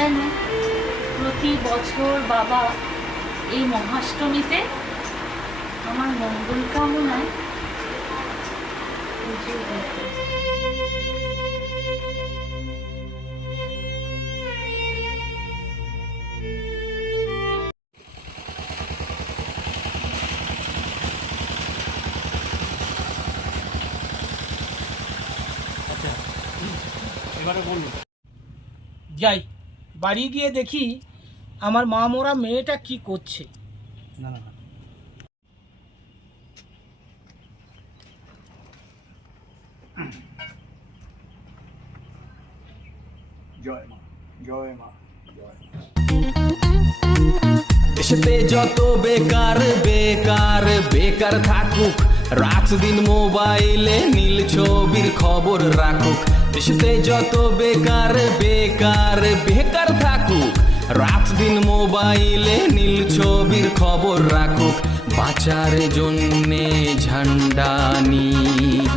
যেন প্রতি বছর বাবা এই মহাষ্টমীতে আমার মঙ্গল কামনায় পুজো দিত। এবারে বলুন। যাই বাড়ি গিয়ে দেখি আমার মা মোরা মেয়েটা কি করছে। না না না, জয় মা, জয় মা, জয় মা। দেশেতে যত বেকার বেকার বেকার থাকুক, রাত দিন মোবাইলে নীল ছবির খবর রাখুক। দেশেতে যত বেকার বেকার বেকার থাকুক, রাত দিন মোবাইলে নীল ছবির খবর রাখুক। বাঁচার জন্যে ঝান্ডা নিক,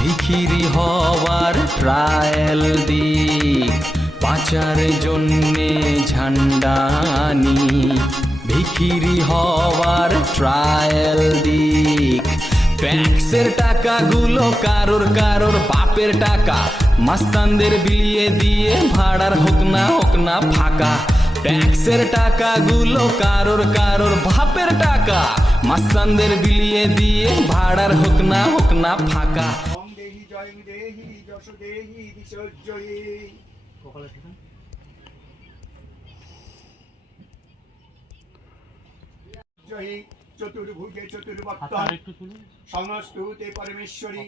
ভিখিরি হওয়ার ট্রায়াল দিক। বাঁচার জন্যে ঝান্ডা নিক, ভিখিরি হওয়ার ট্রায়াল দিক। ট্যাক্সের টাকাগুলো কারোর কারোর বাপের টাকা, মাস্তানদের বিলিয়ে দিয়ে ভাড়ার হোক না ফাঁকা। ট্যাক্সের টাকাগুলো কারোর কারোর বাপের টাকা, মাস্তানদের বিলিয়ে দিয়ে ভাড়ার হোক না ফাঁকা। ওম দেহি জয় দেহি যশ দেহি বিসর্জয়ী। জয়ী চতুর্ভুজে চতুর্ভক্তা সমস্তুতে পরমেশ্বরী।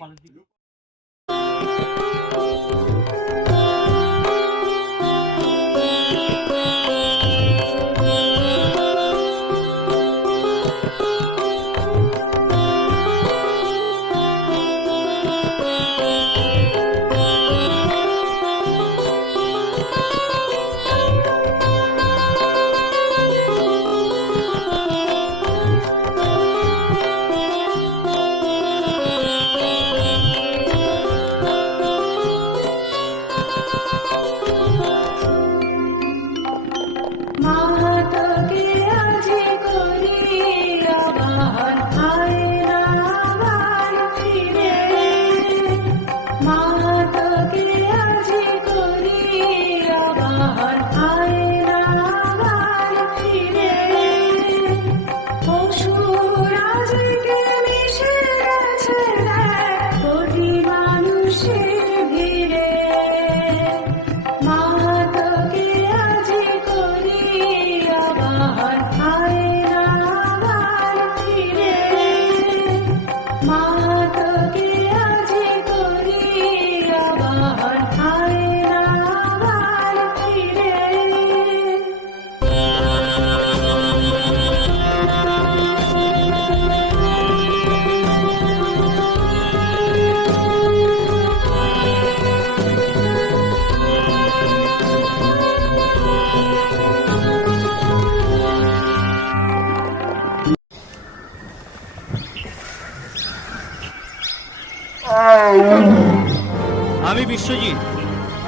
আমি বিশ্বজিৎ,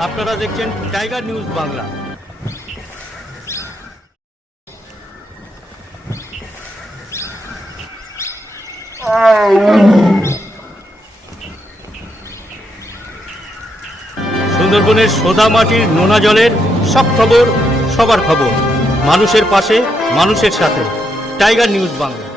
আপনারা দেখছেন টাইগার নিউজ বাংলা। সুন্দরবনের সোদা মাটির নোনা জলের সব খবর, সবার খবর, মানুষের পাশে মানুষের সাথে। Tiger news Bangla.